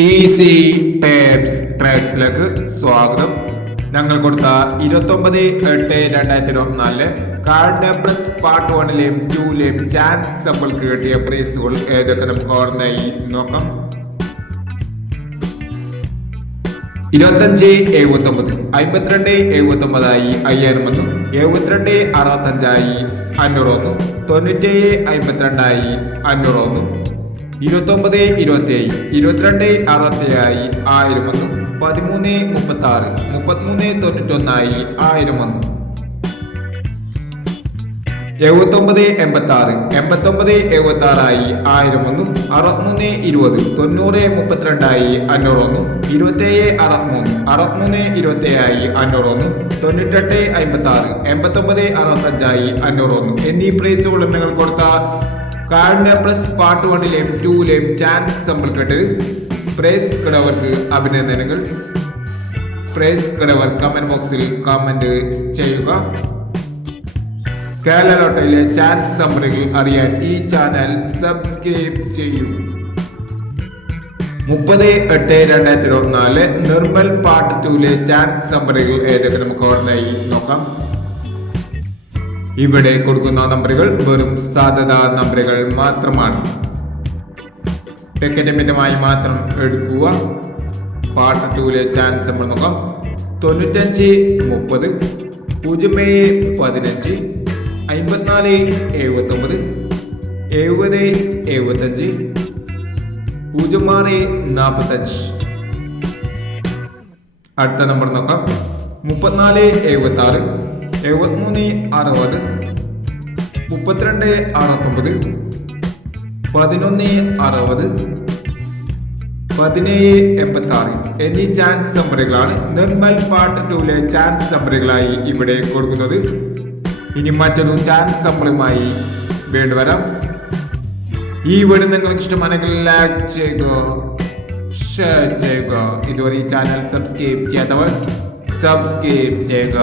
Easy tapes ട്രാക്സിലേക്ക് സ്വാഗതം. ഞങ്ങൾ കൊടുത്ത ഇരുപത്തൊമ്പത് എട്ട് രണ്ടായിരത്തി ഇരുപത്തിനാലിൽ കാർഡ് പ്രസ് പാർട്ട് വണ്ണിലെയും ടൂലെയും ചാൻസ് സമ്പിൾക്ക് കിട്ടിയ പ്രൈസുകൾ ഏതൊക്കെ നമുക്ക് ഓർമ്മയായി? നോക്കാം. ഇരുപത്തഞ്ച് എഴുപത്തൊമ്പത്. അമ്പത്തിരണ്ട് എഴുപത്തൊമ്പതായി അയ്യായിരം വന്നു. എഴുപത്തിരണ്ട് അറുപത്തഞ്ചായി അഞ്ഞൂറ് വന്നു. തൊണ്ണൂറ്റേഴ് അമ്പത്തിരണ്ടായി അഞ്ഞൂറ് വന്നു. ഇരുപത്തൊമ്പത് ഇരുപത്തിയേഴ് ഇരുപത്തിരണ്ട് അറുപത്തേഴായി ആയിരം വന്നു പതിമൂന്ന് മുപ്പത്തി ആറ് മുപ്പത്തിമൂന്ന് തൊണ്ണൂറ്റൊന്നായി ആയിരം വന്നു എഴുപത്തൊമ്പത് എൺപത്തി ആറ് എൺപത്തൊമ്പത് എഴുപത്തി ആറായി ആയിരം വന്നു അറുപത്തിമൂന്ന് ഇരുപത് തൊണ്ണൂറ് മുപ്പത്തിരണ്ടായി അഞ്ഞൂറ് വന്നു ഇരുപത്തേഴ് അറുപത്തിമൂന്ന് അറുപത്തിമൂന്ന് ഇരുപത്തേഴായി അഞ്ഞൂറ് വന്നു തൊണ്ണൂറ്റെട്ട് അമ്പത്തി ആറ് എൺപത്തൊമ്പത് അറുപത്തഞ്ചായി അഞ്ഞൂറ് വന്നു എന്നീ പ്രൈസുകൾ നിങ്ങൾ കൊടുത്ത കാർഡിന്റെ പ്ലസ് പാർട്ട് വണ്ണിലെയും ടൂവിലെയും ചാൻസ് സമ്പിൾ കെട്ട് പ്രൈസ് കടവർക്ക് അഭിനന്ദനങ്ങൾ. പ്രൈസ് കടവർ കമന്റ് ബോക്സിൽ കമന്റ് ചെയ്യുക. കേരള ലോട്ടയിലെ ചാൻസ് സമ്മറികൾ അറിയാൻ ഈ ചാനൽ സബ്സ്ക്രൈബ് ചെയ്യൂ. മുപ്പത് എട്ട് രണ്ടായിരത്തി ഇരുപത്തിനാല് നിർമ്മൽ പാർട്ട് ടൂലെ ചാൻസ് സമ്മറികൾ ഏതൊക്കെ നമുക്ക് ഓർമ്മയായി നോക്കാം. ഇവിടെ കൊടുക്കുന്ന നമ്പറുകൾ വെറും സാധ്യത നമ്പറുകൾ മാത്രമാണ്. ടിക്കറ്റ് മിതമായി മാത്രം എടുക്കുക. പാർട്ട് ടൂലെ ചാൻസ് നമ്മൾ നോക്കാം. തൊണ്ണൂറ്റഞ്ച് മുപ്പത് പൂജ്യം ഏഴ് പതിനഞ്ച് അമ്പത്തിനാല് എഴുപത്തൊമ്പത് എഴുപത് എഴുപത്തഞ്ച് പൂജ്യം ആറ് നാൽപ്പത്തഞ്ച് അടുത്ത നമ്പർ നോക്കാം. മുപ്പത്തിനാല് എഴുപത്തി ആറ് എഴുപത്തിമൂന്ന് അറുപത് മുപ്പത്തിരണ്ട് അറുപത്തൊമ്പത് പതിനൊന്ന് അറുപത് പതിനേഴ് എൺപത്തി ആറ് എന്നീ ചാൻസ് നമ്പറുകളാണ് നിർമ്മൽ പാർട്ട് ടൂലെ ചാൻസ് നമ്പറുകളായി ഇവിടെ കൊടുക്കുന്നത്. ഇനി മറ്റൊരു ചാൻസ് നമ്പറുമായി വീണ്ടും വരാം. ഈ വീട് നിങ്ങൾക്ക് ഇഷ്ടമാണെങ്കിൽ ലൈക്ക് ചെയ്യുക ഷെയർ ചെയ്യുക. ഇതുവരെ ഈ ചാനൽ സബ്സ്ക്രൈബ് ചെയ്യാത്തവർ സബ്സ്ക്രൈബ് ചെയ്യുക.